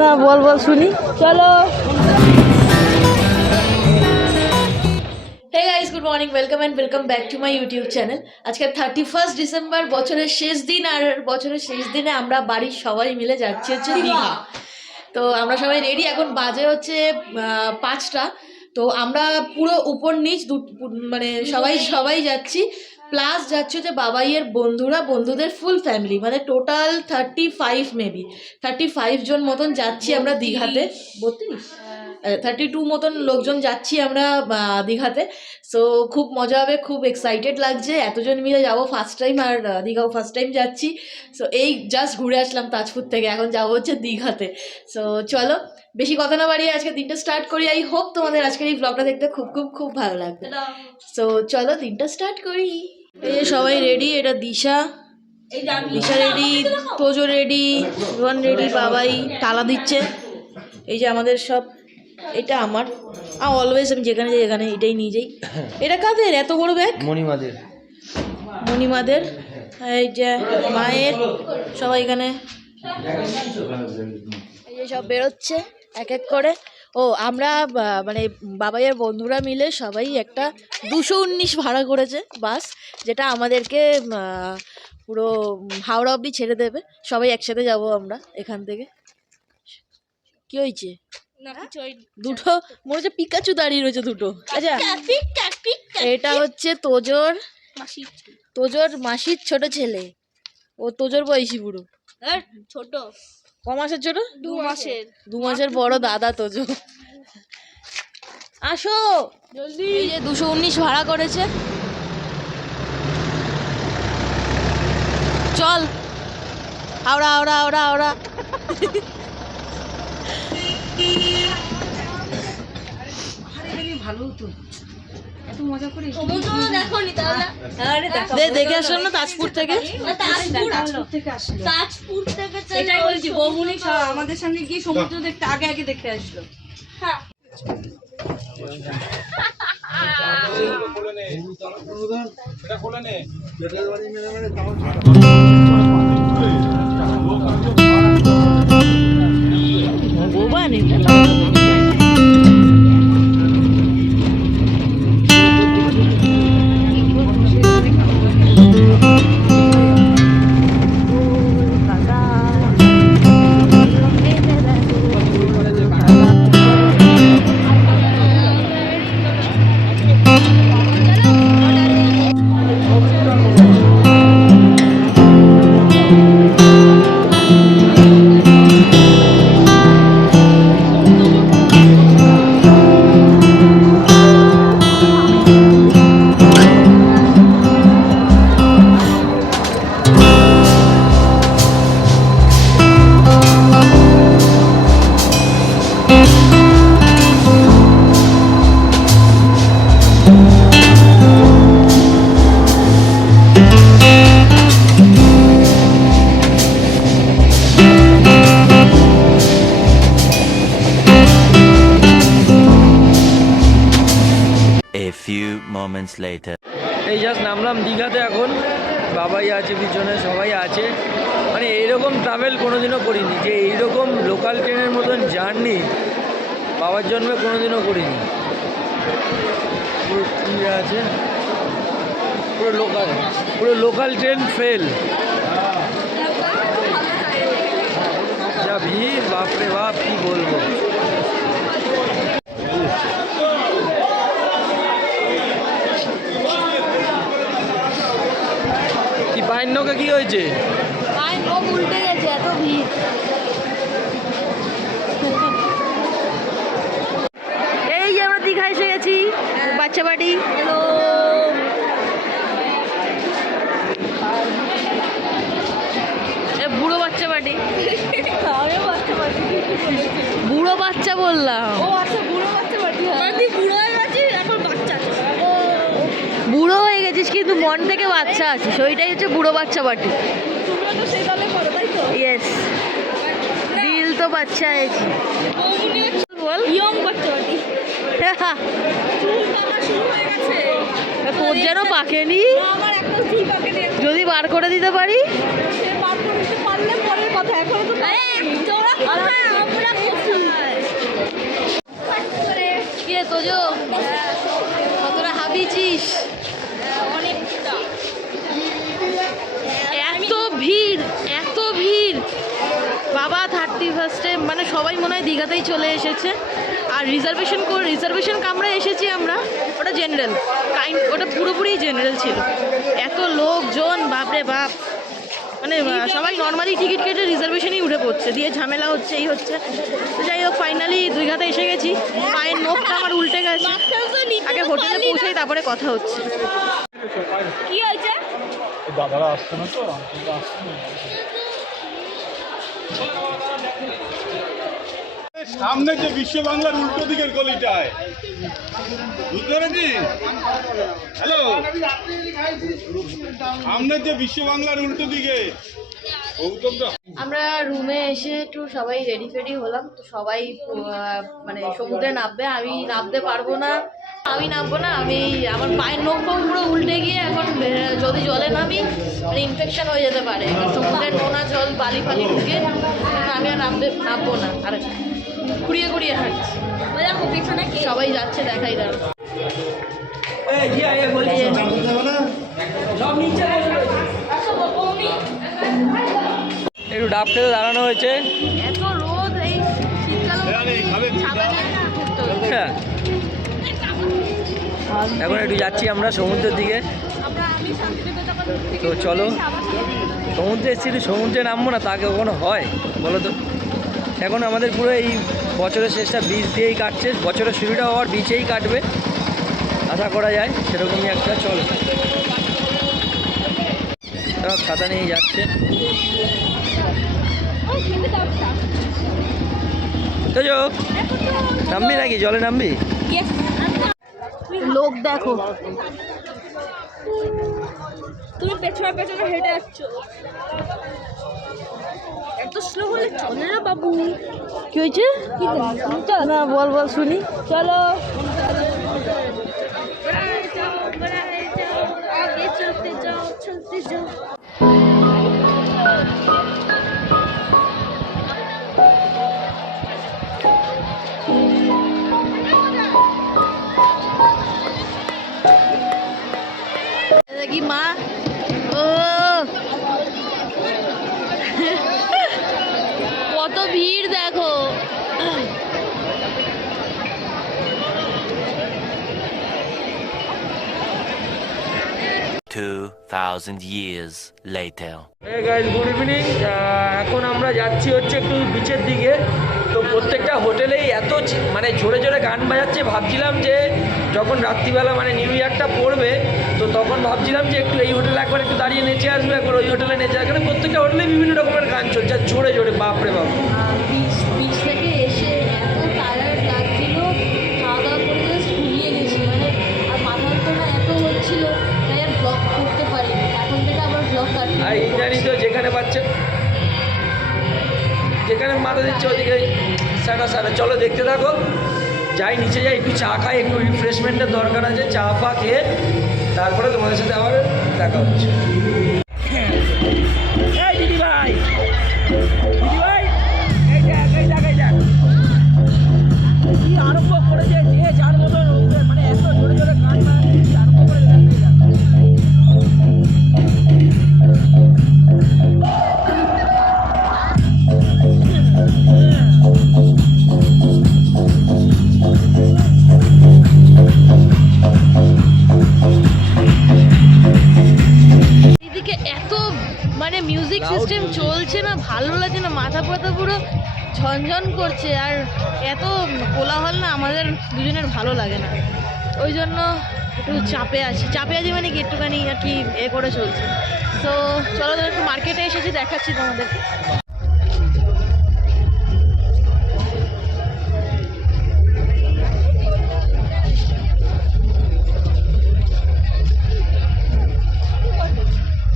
না বল বল শুনি চলো। Hey guys, good morning, welcome back to my YouTube channel. আজকে 31 ডিসেম্বর, বছরের শেষ দিন। আর বছরের শেষ দিনে আমরা বাড়ির সবাই মিলে যাচ্ছি হচ্ছে দীঘা। তো আমরা সবাই রেডি, এখন বাজে হচ্ছে 5টা। তো আমরা পুরো উপর নিচ মানে সবাই যাচ্ছি। প্লাস যাচ্ছে যে বাবাইয়ের বন্ধুদের ফুল ফ্যামিলি, মানে টোটাল 35 মেবি 35 জন মতন যাচ্ছি আমরা দীঘাতে। 32 মতন লোকজন যাচ্ছি আমরা দীঘাতে। সো খুব মজা হবে, খুব এক্সাইটেড লাগছে, এতজন মিলে যাবো ফার্স্ট টাইম। আর দীঘাও ফার্স্ট টাইম যাচ্ছি। সো এই জাস্ট ঘুরে আসলাম তাজপুর থেকে, এখন যাবো হচ্ছে দীঘাতে। সো চলো বেশি কথা না বাড়িয়ে আজকে দিনটা স্টার্ট করি। আই হোপ তোমাদের আজকের এই ব্লগটা দেখতে খুব খুব খুব ভালো লাগবে। সো চলো দিনটা স্টার্ট করি। এই যে সবাই রেডি, এটা Disha ready, Tojo ready, Rohan ready, Babai তালা দিচ্ছে। এই যে আমাদের সব, এটা আমার অলওয়েজ আমি যেখানে যাই এখানে এটাই নিয়ে যাই। এটা কাদের এত বড় ব্যাগ? মণিমাদের। এই যে মায়ের, সবাই এখানে এই যে সব বেরোচ্ছে এক এক করে। ও আমরা মানে বাবাইয়ের বন্ধুরা মিলে সবাই একটা 219 ভাড়া করেছে বাস, যেটা আমাদেরকে পুরো হাওড়া অবধি ছেড়ে দেবে। সবাই একসাথে যাব আমরা এখান থেকে। কি হয়েছে? দুটো মনে হচ্ছে পিকাচু দাঁড়িয়ে রয়েছে দুটো। আচ্ছা, এটা হচ্ছে তোজোর মাসির ছোট ছেলে। ও তোজোর বয়সী পুরো। ছোট ক মাসের ছোট? 2 মাসের বড় দাদা তোজো। আসো জলদি। এই যে 219 ভাড়া করেছে। চল হাওড়া হাওড়া হাওড়া হাওড়া। ভালো তো এত মজা করে দেখে আসলাম না তাজপুর থেকে। এটাই বলছি, বৌমনি আমাদের সঙ্গে গিয়ে সমুদ্র দেখতে আগে দেখতে আসলো। এই জাস্ট নামলাম দীঘাতে এখন। বাবাই আছে পিছনে, সবাই আছে। মানে এইরকম ট্রাভেল কোনোদিনও করিনি, যে এইরকম লোকাল ট্রেনের মতন জার্নি বাবার জন্মে কোনোদিনও করিনি। পুরো ইয়ে আছে, পুরো লোকাল ট্রেন ফেল। যা ভিড়, বাপরে বাপ, কি বলবো। পায়ের নৌকা কি হয়েছে? উল্টে গেছে, এত ভিড়। এই যে আমরা দীঘা এসে গেছি, বাচ্চা বাড়ি। বুড়ো বাচ্চা বাড়ি। বুড়ো বাচ্চা বললাম। বুড়ো হয়ে গেছিস কিন্তু মন থেকে বাচ্চা আছিস, ওইটাই হচ্ছে বুড়ো বাচ্চা পার্টি। ইয়েস, দিল তো বাচ্চা আছে। বল তোর যেন পাকেনি, যদি বার করে দিতে পারি। মানে সবাই মনে হয় দীঘাতেই চলে এসেছে। আর রিজার্ভেশন কামরা এসেছি আমরা, ওটা জেনারেল ওটা পুরোপুরি জেনারেল ছিল। এত লোকজন, বাপরে বাপ, মানে সবাই নর্মালি টিকিট কেটে রিজার্ভেশনই উঠে পড়ছে, দিয়ে ঝামেলা হচ্ছে, এই হচ্ছে। তো যাই হোক, ফাইনালি দীঘাতে এসে গেছি। পায়ের নখটা আমার উল্টে গেছে, আগে হোটেলে পৌঁছাই তারপরে কথা হচ্ছে। কি হয়েছে? দাদারা আসছে না তো, সামনে যে বিশ্ব বাংলার উল্টো দিকের গলিটায়, বুঝতে পেরেছি? হ্যালো, সামনে যে বিশ্ব বাংলার উল্টো দিকে। আমরা রুমে এসে একটু সবাই রেডি ফেডি হলাম। তো সবাই মানে সমুদ্রে নামবে, আমি নামতে পারবো না, আমি নামবো না। আমার পায়ের নখ পুরো উল্টে গিয়ে এখন যদি জলে নামি মানে ইনফেকশন হয়ে যেতে পারে, সমুদ্রের নোনা জল বালি ফালি ঢুকে। আমি আর নামবো না, আর ঘুরিয়ে ঘুরিয়ে হাঁটছি। সবাই যাচ্ছে, দেখাই দাও। একটু ডাব খেতে দাঁড়ানো হয়েছে। এত রোদ, এই শীতকালে হ্যাঁ, এখন একটু যাচ্ছি আমরা সমুদ্রের দিকে। তো চলো, সমুদ্রে এসেছি, সমুদ্রে নামবো না তা কখনো হয় বলো তো? এখন আমাদের পুরো এই বছরের শেষটা বিচ দিয়েই কাটছে, বছরের শুরুটা হওয়ার বিচেই কাটবে আশা করা যায়, সেরকমই একটা। চলো, সব ছাতা নিয়ে যাচ্ছে। নামবি নাকি, জলে নামবি? লোক দেখো, তুমি পেছনে পেছনে হেঁটে যাচ্ছ, এত স্লো হলে চলে না বাবু। কি হয়েছে? না বল শুনি। চলো, আগে চলতে যাও, চলতে যাও। দেখি মা, ও কত ভিড় দেখো। 2000 years later. Hey guys, good evening. এখন আমরা যাচ্ছি হচ্ছে একটু বিচের দিকে। তো প্রত্যেকটা হোটেলেই এত মানে জোরে জোরে গান বাজাচ্ছে, ভাবছিলাম যে যখন রাত্রিবেলা মানে নিউ ইয়ারটা পড়বে তো তখন ভাবছিলাম যে একটু এই হোটেলে একবার একটু দাঁড়িয়ে নেচে আসবো, একবার ওই হোটেলে নেচে আসবে। প্রত্যেকটা হোটেলে বিভিন্ন রকমের গান চলছে, আর জোরে জোরে, বাপরে বাপ। বিচ থেকে এসে এত টায়ার্ড লাগছিল, খাওয়া দাওয়া করে জাস্ট ঘুমিয়ে গেছি মানে। আর মাথার তো না এত হচ্ছিল, তাই আর ব্লগ করতে পারিনি। এখন থেকে আবার ব্লগ কাটতে। আর জানি তো যেখানে পাচ্ছে, যেখানে মাথা দিচ্ছে ওদিকে সাটা। চলো দেখতে থাকো, যাই নিচে যাই, একটু চা খাই, একটু রিফ্রেশমেন্টের দরকার আছে। চা ফা খেয়ে তারপরে তোমাদের সাথে আবার দেখা হচ্ছে। দিদি ভাই, কি আরম্ভ করেছে, যে যার মতন মানে এত জোরে জোরে গান বাজাচ্ছে, আরম্ভ করে এদিকে এত মানে মিউজিক সিস্টেম চলছে না, ভালো লাগছে না, মাথা পাতা পুরো ঝনঝন করছে। আর এত কোলাহল না, আমাদের দুজনের ভালো লাগে না, ওই জন্য একটু চাপে আছি মানে কি একটুখানি আর কি করে চলছে। তো চলো, একটু মার্কেটে এসেছি, দেখাচ্ছি তোমাদের।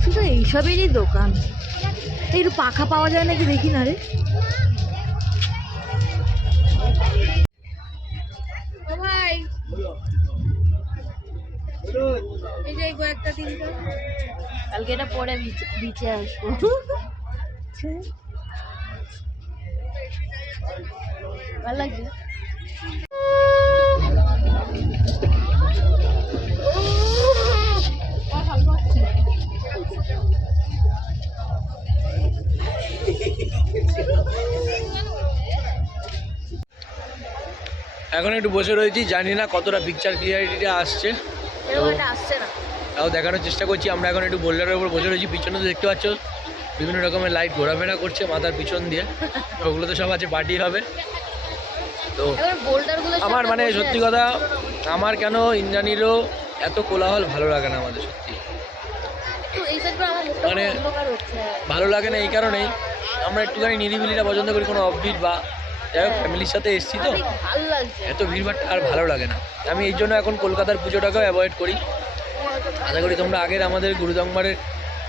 শুধু এইসবেরই দোকান। একটু পাখা পাওয়া যায় নাকি দেখি না রে। ভাই, এই যে একটা তিনটা, কালকে এটা পরে বিচে আসবো। ভালো লাগছে। এখন একটু বসে রয়েছি, জানি না কতটা পিকচার ক্লিয়ারিটিটা আসছে, এরকম একটা আসছে না। তাও দেখানোর চেষ্টা করছি। আমরা এখন একটু বোল্ডারের উপর বসে রয়েছি, পিছনে তো দেখতে পাচ্ছ বিভিন্ন রকমের লাইট ঘোরাফেরা করছে মাথার পিছন দিয়ে, ওগুলো তো সব আছে, পার্টি হবে। তো এবার বোল্ডারগুলো আমার মানে সত্যি কথা, আমার কেন ইন্দ্রাণীরও এত কোলাহল ভালো লাগে না আমাদের, সত্যি তো এই সাইডটা আমার মুখটা মানে অন্ধকার হচ্ছে। ভালো লাগে না এই কারণেই আমরা একটুখানি নিরিবিলিটা পছন্দ করি, কোনো অফবিট বা যাই হোক ফ্যামিলির সাথে এসছি তো, অনেক ভালো লাগছে। এত ভিড়ভাড়টা আর ভালো লাগে না। আমি এই জন্য এখন কলকাতার পুজোটাকেও অ্যাভয়েড করি। আশা করি তোমরা আগের আমাদের গুরুদম্বারের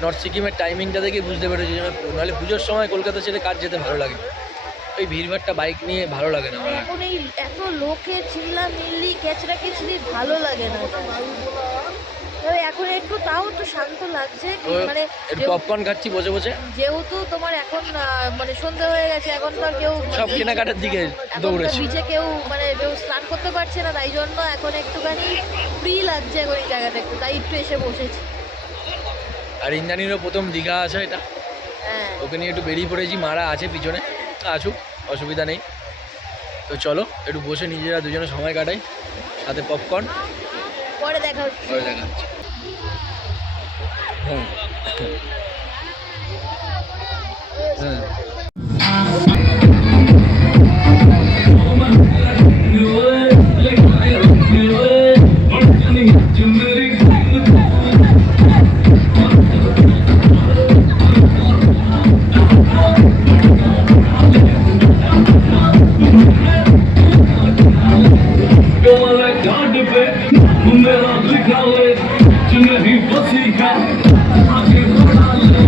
নর্থ সিকিমের টাইমিংটা দেখে বুঝতে পেরেছি, নাহলে পুজোর সময় কলকাতা ছেড়ে কার যেতে ভালো লাগে, ওই ভিড়ভাড়টা বাইক নিয়ে ভালো লাগে না আমার। এখন এই এত লোকে চিল্লা মিল্লি ক্যাচড়া কেচড়ি ভালো লাগে না। তবে এখন একটু তাও একটু শান্ত লাগছে তো মানে একটু পপকর্ন খাচ্ছি বসে বসে, যেহেতু তোমার এখন মানে সন্ধ্যা হয়ে গেছে, এখন তো আর কেউ সব কেনাকাটার দিকে এখন তো দৌড়েছে। নিচে কেউ মানে কেউ স্নান করতে পারছে না, তাই জন্য এখন একটুখানি ফ্রি লাগছে এখন এই জায়গাটা একটু, তাই একটু এসে বসেছি। আর ইন্দ্রাণীরও প্রথম দীঘা আছে এটা, হ্যাঁ ওকে নিয়ে একটু বেরিয়ে পড়েছি, মারা আছে পিছনে, আসুক অসুবিধা নেই। তো চলো একটু বসে নিজেরা দুজনে সময় কাটাই, সাথে পপকর্ন, পরে দেখা হচ্ছে। পরে দেখা হচ্ছে। হ্যাঁ হ্যাঁ मेरा लिखा ले नहीं बसी का आगे बढ़ा ले।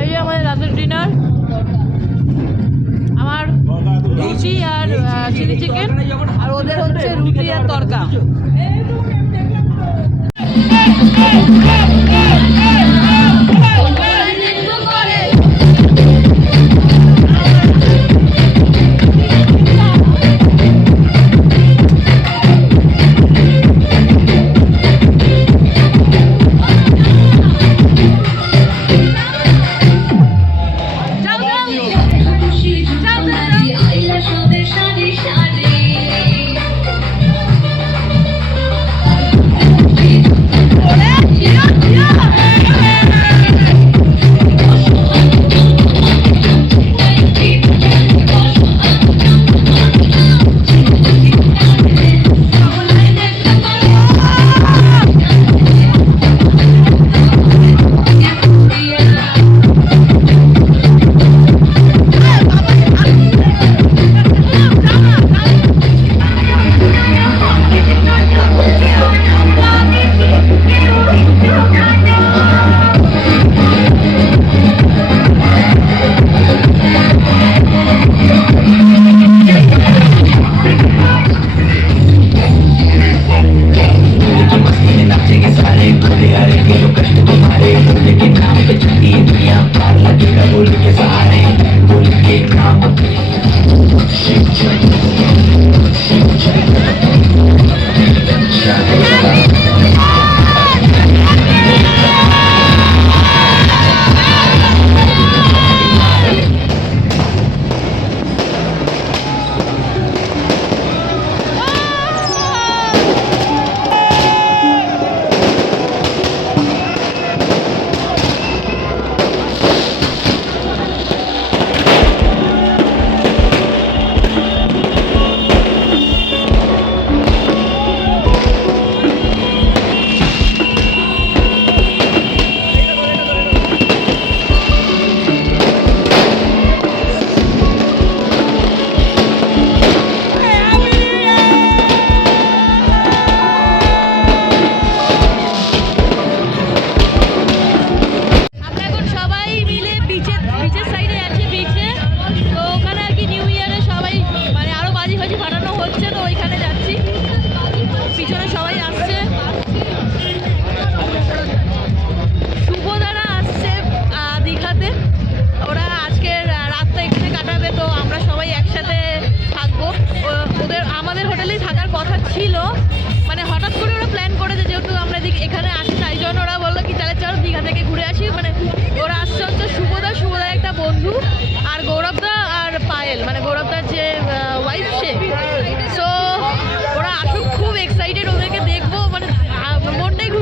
এই যে আমাদের রাতের ডিনার, আমার রুটি আর চিলি চিকেন, আর ওদের হচ্ছে রুটি আর তরকা। Yeah.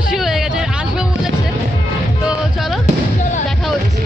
খুশি হয়ে গেছে, আসবে বলেছে। তো চলো দেখা হচ্ছে।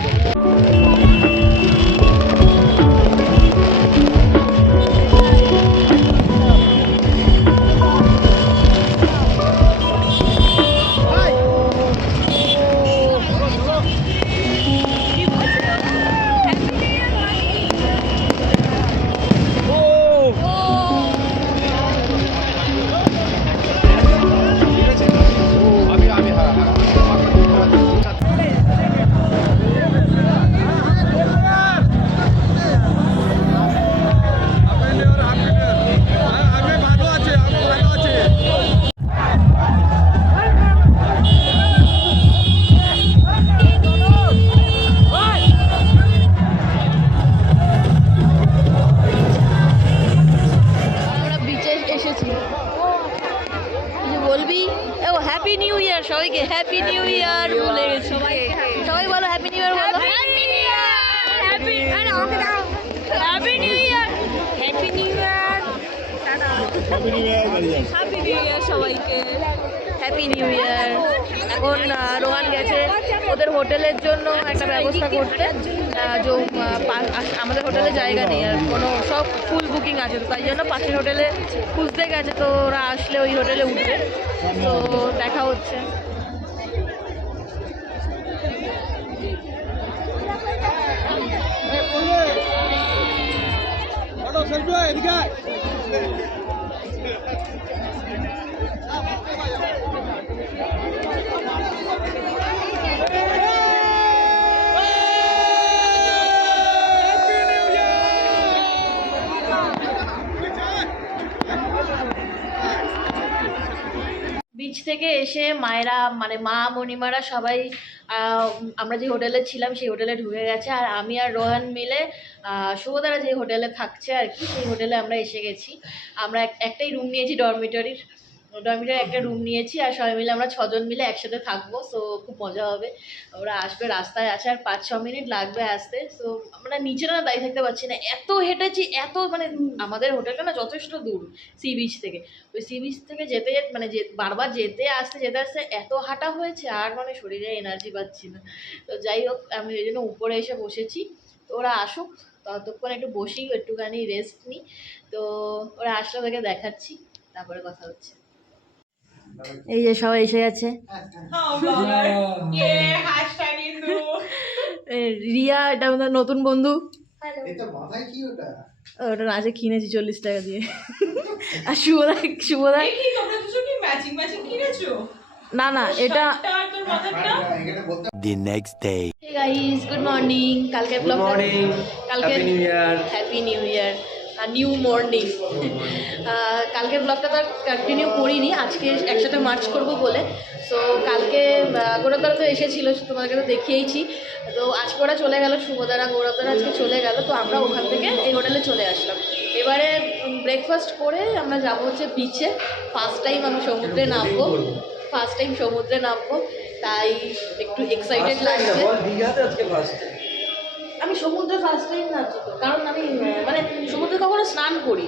আমরা বিচে এসেছি। কিছু বলবি? ও হ্যাপি নিউ ইয়ার সবাইকে, হ্যাপি নিউ ইয়ার বলে গেছি। সবাই বলো হ্যাপি নিউ ইয়ার, বলো হ্যাপি নিউ ইয়ার, হ্যাপি হ্যাপি নিউ ইয়ার, হ্যাপি নিউ ইয়ার, হ্যাপি নিউ ইয়ার সবাইকে, হ্যাপি নিউ ইয়ার। এখন রোহান গেছে ওদের হোটেলের জন্য একটা ব্যবস্থা করতে। আমাদের হোটেলে জায়গা নেই আর কোনো, সব ফুল বুকিং আছে, তো তাই জন্য পাশের হোটেলে খুঁজতে গেছে। তো ওরা আসলে ওই হোটেলে উঠবে, তো দেখা হচ্ছে। বিচ থেকে এসে মায়েরা মানে মা মণিমারা সবাই আমরা যে হোটেলে ছিলাম সেই হোটেলে ঢুকে গেছে। আর আমি আর রোহান মিলে শুভদারা যে হোটেলে থাকছে আর কি, সেই হোটেলে আমরা এসে গেছি। আমরা একটাই রুম নিয়েছি, ডরমিটরির একটা রুম নিয়েছি। আর সবাই মিলে আমরা 6 জন মিলে একসাথে থাকবো। সো খুব মজা হবে। ওরা আসবে, রাস্তায় আছে আর 5-6 মিনিট লাগবে আসতে। সো আমরা নিচে না দাঁড়িয়ে থাকতে পারছি না, এত হেঁটেছি, এত মানে আমাদের হোটেলটা না যথেষ্ট দূর সি বিচ থেকে। ওই সি বিচ থেকে যেতে মানে বারবার যেতে আসতে এত হাঁটা হয়েছে, আর মানে শরীরে এনার্জি পাচ্ছি না। তো যাই হোক, আমি ওই জন্য উপরে এসে বসেছি। তো ওরা আসুক, ততক্ষণ একটু বসি, একটুখানি রেস্ট নিই। তো ওরা আসলে ওদেরকে দেখাচ্ছি, তারপরে কথা হচ্ছে। এই যে সবাই এসে গেছে। রিয়া, এটা আমাদের নতুন বন্ধু। ওটা রাজে কিনেছি 40 টাকা দিয়ে। আর শুভদা না না, এটা The next day. Hey guys, good morning. কালকে ব্লগ, কালকে হ্যাপি নিউ ইয়ার, নিউ মর্নিং। কালকের ব্লগটা তো কন্টিনিউ করিনি, আজকে একসাথে মার্চ করব বলে। সো কালকে গৌরবদারা তো এসেছিল, তোমাদেরকে তো দেখিয়েছি। তো আজকে ওরা চলে গেল, শুভদারা গৌরবদারা আজকে চলে গেল। তো আমরা ওখান থেকে এই হোটেলে চলে আসলাম। এবারে ব্রেকফাস্ট করে আমরা যাবো হচ্ছে বিচে। ফার্স্ট টাইম আমি সমুদ্রে নামবো, তাই একটু এক্সাইটেড লাগছে। আমি সমুদ্রে ফার্স্ট টাইম নামছি তো, কারণ আমি মানে সমুদ্রে কখনো স্নান করি,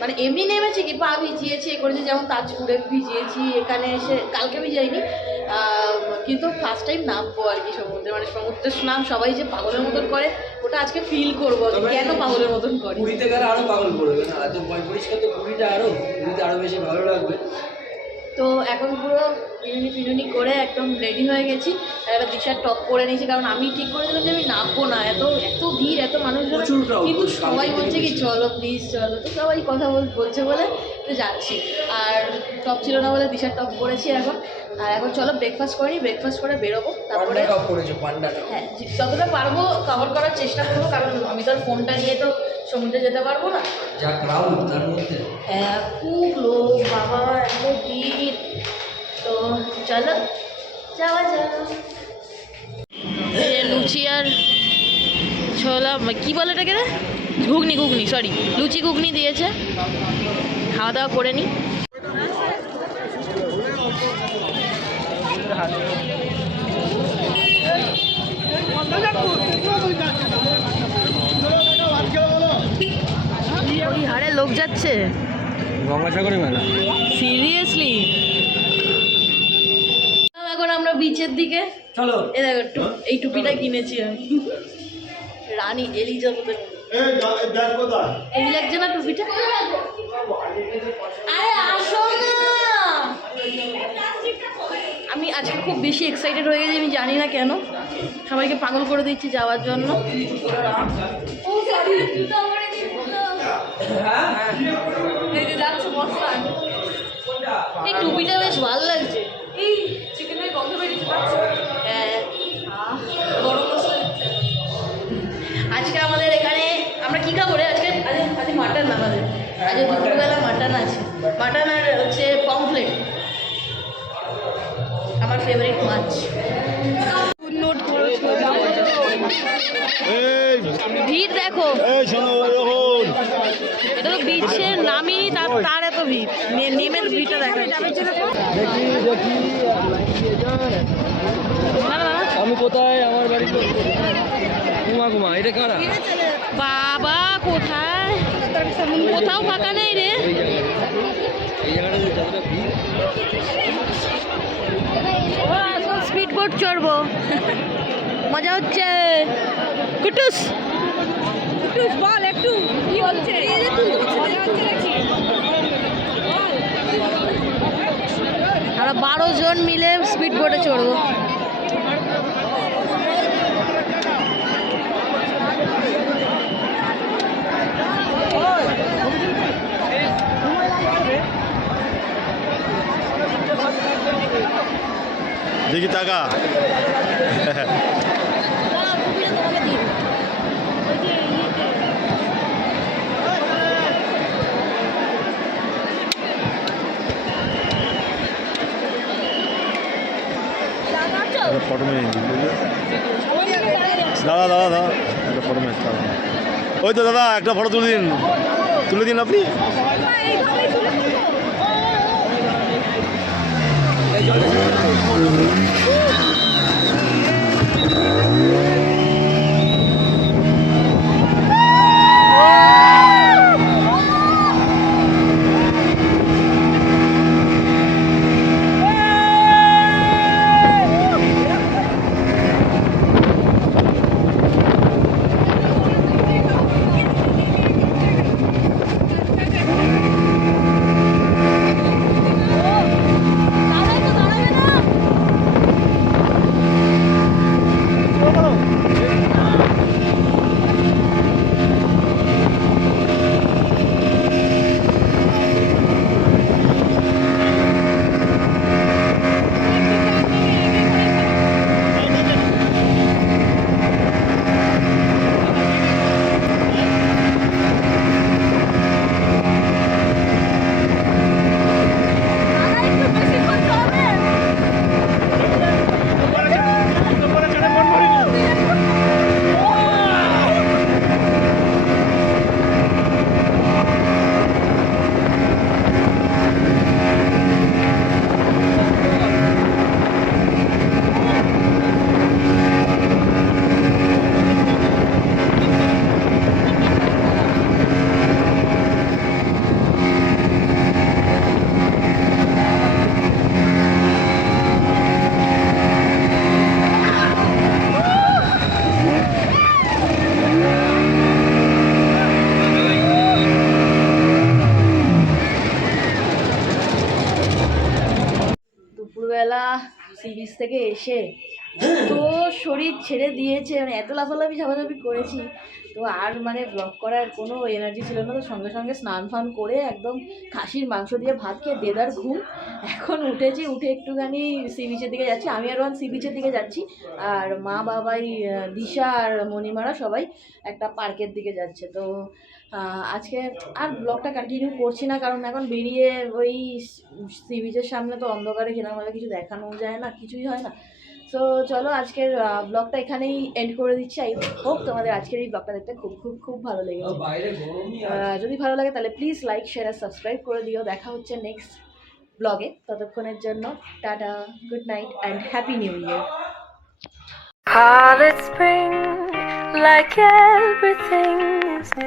মানে এমনি নেমেছি কি পা ভিজিয়েছি, করেছি, যেমন তাজপুরে ভিজিয়েছি, এখানে এসে কালকে ভিজাইনি। কিন্তু ফার্স্ট টাইম নামবো আর কি সমুদ্রে। মানে সমুদ্রের স্নান সবাই যে পাগলের মতন করে, ওটা আজকে ফিল করবো কেন পাগলের মতন করে। পুরীতে গেলে আরো পাগল করবে না, এত পরিষ্কার তো পুরীটা পুরীতে আরো বেশি ভালো লাগবে। তো এখন পুরো ফিনুনি করে একদম রেডি হয়ে গেছি। আর একটা দিশার টপ করে নিয়েছি, কারণ আমি ঠিক করেছিলাম যে আমি নামবো না, এত ভিড়, এত মানুষজন। কিন্তু সবাই বলছে কি চলো প্লিজ চলো, তো সবাই কথা বলছে বলে তো যাচ্ছি। আর টপ ছিল না বলে দিশার টপ করেছি এখন। আর এখন চলো ব্রেকফাস্ট করে নিই, ব্রেকফাস্ট করে বেরোবো। তারপরে হ্যাঁ, যতটা পারবো কভার করার চেষ্টা করবো, কারণ আমি তো আর ফোনটা নিয়ে তো সমুদ্রে যেতে পারবো না। হ্যাঁ, খুব লোক বাবা, এত ভিড়। তো চলো যাওয়া যাক। লুচি আর ছোলা, কি বলে এটাকে রে, ঘুগনি, সরি লুচি ঘুগনি দিয়েছে, খাওয়া দাওয়া করে নিই। ওই হারে লোক যাচ্ছে গঙ্গাসাগরে মেলা, সিরিয়াসলি। নিচের দিকে চলো এই দেখো এই টুপিটা কিনেছি আমি রানী এলিজাবেথের এই লাগছে না টুপিটা আরে আসো না আমি আজকে খুব বেশি এক্সাইটেড হয়ে গেছি আমি জানি না কেন সবাইকে পাগল করে দিচ্ছি যাওয়ার জন্য এই টুপিটা বেশ ভালো লাগছে হ্যাঁ আজকে আমাদের এখানে আমরা কি খাবো রে আজকে আজকে মাটন আমাদের আজকে দুপুরবেলা মাটন আছে মাটন আর হচ্ছে পমফ্লেট আমার ফেভারিট মাছ ভিড় দেখো এটা তো বিচের নামই তার এত ভিড় নেমে ভিড়টা দেখা আমি কোথায় আমার বাড়ি ঘুমা এটা কারা বাবা কোথায় কোথাও ফাঁকা নেই রে এই জায়গাটা যতটা ভিড় স্পিড বোট চড়বো মজা হচ্ছে কুটুস বল একটু কি হচ্ছে আমরা 12 জন মিলে স্পিড বোটে চড়বো দেখি টাকা ফটো মেরে দাদা দাদা দাদা একটা ফটো মেরে ওই তো দাদা একটা ফটো তুলে দিন আপনি দুপুরবেলা সি বিচ থেকে এসে তো শরীর ছেড়ে দিয়েছে মানে এত লাফালাফি ঝাপাঝাপি করেছি তো আর মানে ব্লগ করার কোনো এনার্জি ছিল না তো সঙ্গে সঙ্গে স্নান ফান করে একদম খাসির মাংস দিয়ে ভাত খেয়ে দেদার ঘুম এখন উঠেছি উঠে একটুখানি সি বিচের দিকে যাচ্ছি আমি আর সি বিচের দিকে যাচ্ছি আর মা বাবাই দিশা আর মণিমারা সবাই একটা পার্কের দিকে যাচ্ছে তো আজকে আর ব্লগটা কন্টিনিউ করছি না কারণ এখন বেরিয়ে ওই সি বিচের সামনে তো অন্ধকারে সেরকমভাবে কিছু দেখানো যায় না কিছুই হয় না তো চলো আজকের ব্লগটা এখানেই এন্ড করে দিচ্ছি আই হোপ তোমাদের আজকের এই ব্লগটা দেখতে খুব খুব খুব ভালো লেগেছে যদি ভালো লাগে তাহলে প্লিজ লাইক শেয়ার আর সাবস্ক্রাইব করে দিও দেখা হচ্ছে নেক্সট ব্লগে ততক্ষণের জন্য টাটা good night and happy new year Call it spring, like everything is new.